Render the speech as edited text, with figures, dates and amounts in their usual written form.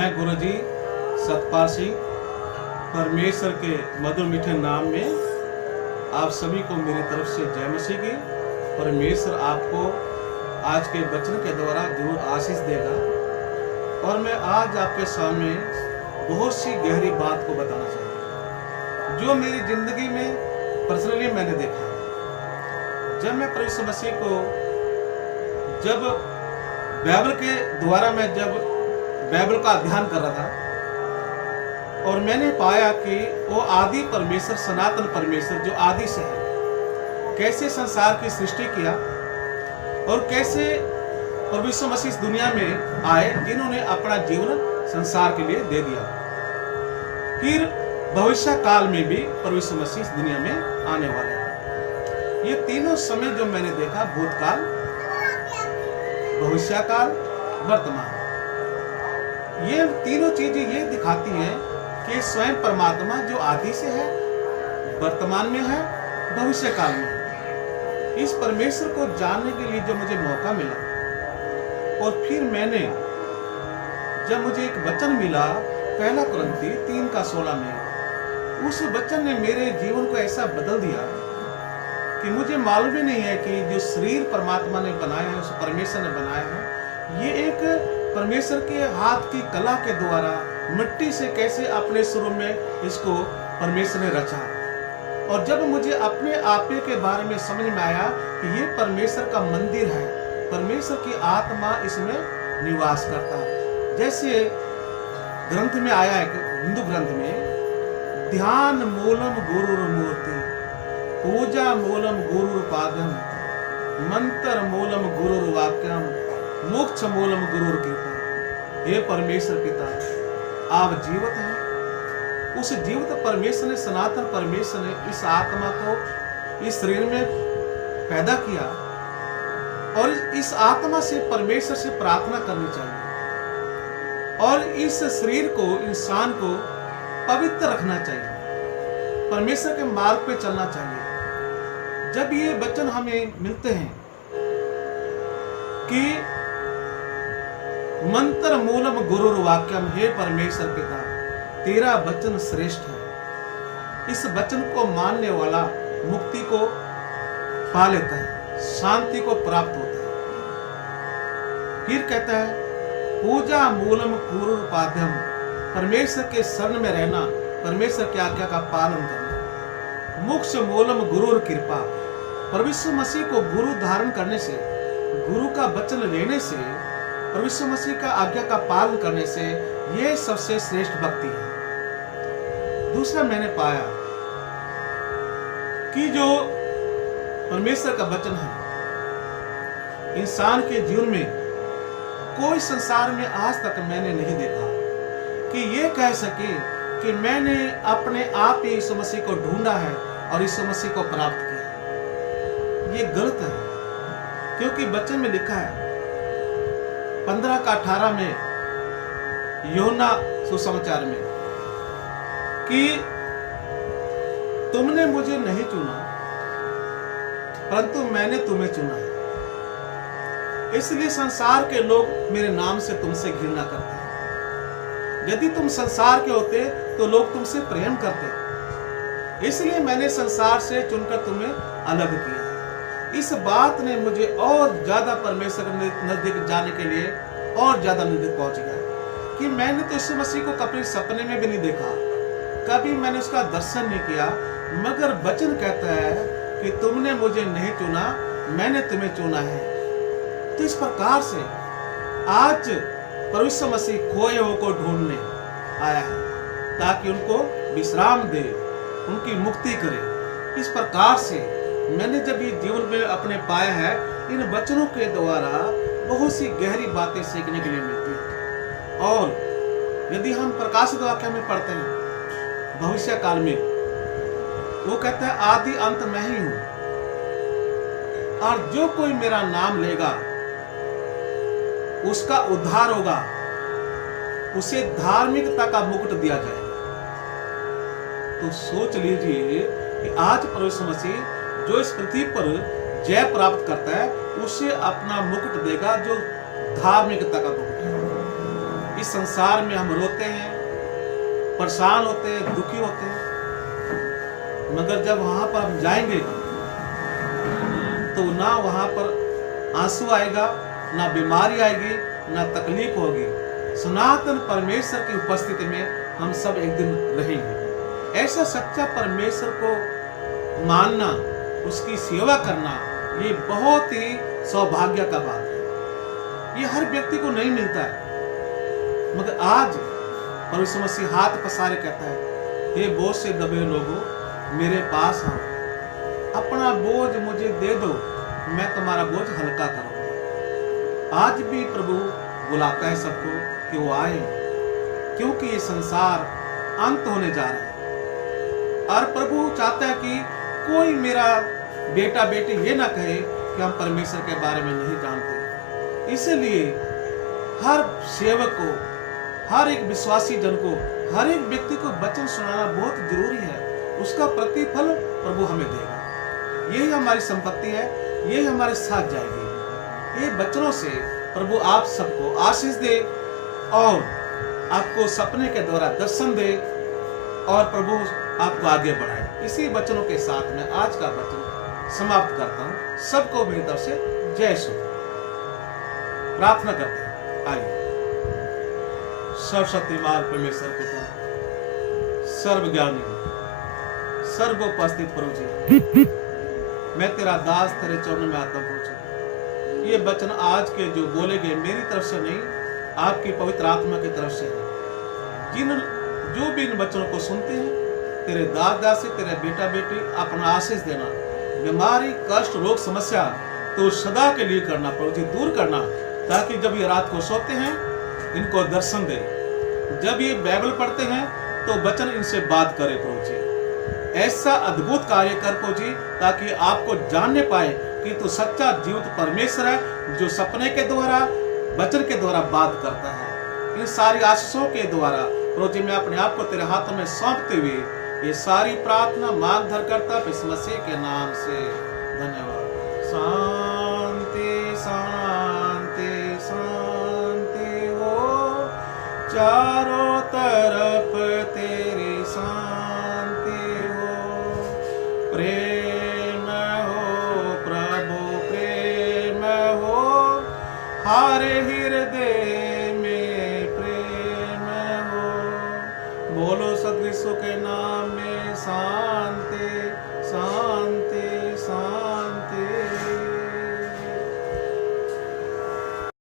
मैं गुरुजी सतपाल सिंह परमेश्वर के मधुर मीठे नाम में आप सभी को मेरी तरफ से जय मसीह की। परमेश्वर आपको आज के वचन के द्वारा जरूर आशीष देगा और मैं आज आपके सामने बहुत सी गहरी बात को बताना चाहता हूँ जो मेरी जिंदगी में पर्सनली मैंने देखा है। जब मैं प्रभु मसीह को जब बाइबल के द्वारा मैं जब बाइबल का अध्ययन कर रहा था और मैंने पाया कि वो आदि परमेश्वर सनातन परमेश्वर जो आदि से है कैसे संसार की सृष्टि किया और कैसे प्रभु यीशु मसीह इस दुनिया में आए जिन्होंने अपना जीवन संसार के लिए दे दिया। फिर भविष्य काल में भी प्रभु यीशु मसीह इस दुनिया में आने वाले हैं। ये तीनों समय जो मैंने देखा, भूतकाल, भविष्य काल, वर्तमान, ये तीनों चीजें ये दिखाती हैं कि स्वयं परमात्मा जो आदि से है, वर्तमान में है, भविष्य काल में है। इस परमेश्वर को जानने के लिए जो मुझे मौका मिला और फिर मैंने जब मुझे एक वचन मिला पहला कुरिन्थी 3:16 में, उस वचन ने मेरे जीवन को ऐसा बदल दिया कि मुझे मालूम ही नहीं है कि जो शरीर परमात्मा ने बनाया है, उस परमेश्वर ने बनाया है, ये एक परमेश्वर के हाथ की कला के द्वारा मिट्टी से कैसे अपने स्वरूप में इसको परमेश्वर ने रचा। और जब मुझे अपने आपे के बारे में समझ में आया कि ये परमेश्वर का मंदिर है, परमेश्वर की आत्मा इसमें निवास करता है। जैसे ग्रंथ में आया है, हिंदू ग्रंथ में, ध्यान मूलम गुरुर मूर्ति, पूजा मूलम गुरुर पादम, मंत्र मूलम गुरुर वाक्यम, मोक्ष मूलम गुरुर कृपा। हे परमेश्वर पिता, आप जीवित हैं। उस जीवित परमेश्वर ने, सनातन परमेश्वर ने इस आत्मा को इस शरीर में पैदा किया और इस आत्मा से परमेश्वर से प्रार्थना करनी चाहिए और इस शरीर को, इंसान को पवित्र रखना चाहिए, परमेश्वर के मार्ग पे चलना चाहिए। जब ये वचन हमें मिलते हैं कि मंत्र मूलम गुरुर वाक्यम, हे परमेश्वर पिता, तेरा वचन श्रेष्ठ है, इस वचन को मानने वाला मुक्ति को पा लेता है, शांति को प्राप्त होता है। फिर कहता है पूजा मूलम गुरुर पाद्यम, परमेश्वर के शरण में रहना, परमेश्वर की आज्ञा का पालन करना। मोक्ष मूलम गुरुर कृपा, प्रभु यीशु मसीह को गुरु धारण करने से, गुरु का वचन लेने से, प्रभु यीशु मसीह का आज्ञा का पालन करने से, यह सबसे श्रेष्ठ भक्ति है। दूसरा मैंने पाया कि जो परमेश्वर का वचन है, इंसान के जीवन में कोई संसार में आज तक मैंने नहीं देखा कि ये कह सके कि मैंने अपने आप ही यीशु मसीह को ढूंढा है और यीशु मसीह को प्राप्त किया। ये गलत है, क्योंकि वचन में लिखा है 15:18 में, यूहन्ना सुसमाचार में, कि तुमने मुझे नहीं चुना परंतु मैंने तुम्हें चुना है, इसलिए संसार के लोग मेरे नाम से तुमसे घृणा करते हैं। यदि तुम संसार के होते तो लोग तुमसे प्रेम करते, इसलिए मैंने संसार से चुनकर तुम्हें अलग किया। इस बात ने मुझे और ज्यादा परमेश्वर के नजदीक जाने के लिए और ज्यादा नजदीक पहुंच गया कि मैंने तो यीशु मसीह को कभी सपने में भी नहीं देखा, कभी मैंने उसका दर्शन नहीं किया, मगर वचन कहता है कि तुमने मुझे नहीं चुना, मैंने तुम्हें चुना है। तो इस प्रकार से आज प्रभु यीशु मसीह खोए हुए को ढूंढने आया है ताकि उनको विश्राम दे, उनकी मुक्ति करे। इस प्रकार से मैंने जब ये जीवन में अपने पाया है, इन वचनों के द्वारा बहुत सी गहरी बातें सीखने के लिए मिलती हैं। और यदि हम प्रकाशित वाक्य में पढ़ते हैं भविष्य काल में, वो कहता है आदि अंत मैं ही हूं और जो कोई मेरा नाम लेगा उसका उद्धार होगा, उसे धार्मिकता का मुकुट दिया जाएगा। तो सोच लीजिए कि आज प्रभु यीशु मसीह जो इस पृथ्वी पर जय प्राप्त करता है, उसे अपना मुकुट देगा जो धार्मिकता का मुकुट है। इस संसार में हम रोते हैं, परेशान होते हैं, दुखी होते हैं, मगर जब वहां पर हम जाएंगे तो ना वहां पर आंसू आएगा, ना बीमारी आएगी, ना तकलीफ होगी। सनातन परमेश्वर की उपस्थिति में हम सब एक दिन रहेंगे। ऐसा सच्चा परमेश्वर को मानना, उसकी सेवा करना, ये बहुत ही सौभाग्य का बात है। ये हर व्यक्ति को नहीं मिलता है। मगर आज परमेश्वर मसीह हाथ पसारे कहता है, हे बोझ से दबे लोगों, मेरे पास आओ, अपना बोझ मुझे दे दो, मैं तुम्हारा बोझ हल्का करूंगा। आज भी प्रभु बुलाता है सबको कि वो आए, क्योंकि ये संसार अंत होने जा रहा है। और प्रभु चाहता है कि कोई मेरा बेटा बेटी ये ना कहे कि हम परमेश्वर के बारे में नहीं जानते। इसलिए हर सेवक को, हर एक विश्वासी जन को, हर एक व्यक्ति को वचन सुनाना बहुत जरूरी है। उसका प्रतिफल प्रभु हमें देगा। यही हमारी संपत्ति है, यही हमारे साथ जाएगी। ये वचनों से प्रभु आप सबको आशीष दे और आपको सपने के द्वारा दर्शन दे और प्रभु आपको आगे बढ़ाए। इसी वचनों के साथ मैं आज का वचन समाप्त करता हूँ। सबको मेरी तरफ से जय श्री राम। प्रार्थना करते हैं। आइए। सर्वशक्तिमान परमेश्वर पिता, सर्वज्ञानी, सर्वोपस्थित प्रभु जी, मैं तेरा दास तेरे चरणों में आता हूँ। ये वचन आज के जो बोले गए मेरी तरफ से नहीं, आपकी पवित्र आत्मा की तरफ से है। जो भी इन वचनों को सुनते हैं, तेरे दास दासी, तेरे बेटा बेटी अपना आशीष देना। बीमारी, कष्ट, रोग, समस्या तो सदा के लिए करना प्रभु जी, दूर करना, ताकि जब ये रात को सोते हैं इनको दर्शन दे। जब ये बाइबल पढ़ते हैं तो वचन इनसे बात करे प्रभु जी। ऐसा अद्भुत कार्य कर प्रभु जी, ताकि आपको जानने पाए कि तू सच्चा जीवित परमेश्वर है, जो सपने के द्वारा, वचन के द्वारा बात करता है। इन सारी आशीषों के द्वारा प्रभु जी मैं अपने आप को तेरे हाथों में सौंपते हुए ये सारी प्रार्थना मांग धर करता यीशु मसीह के नाम से। धन्यवाद। शांति शांति शांति हो, चारों तरफ तेरी शांति हो। प्रेम हो प्रभु, प्रेम हो, हर हृदय में प्रेम हो। बोलो सदृशों के नाम में शांति शांति।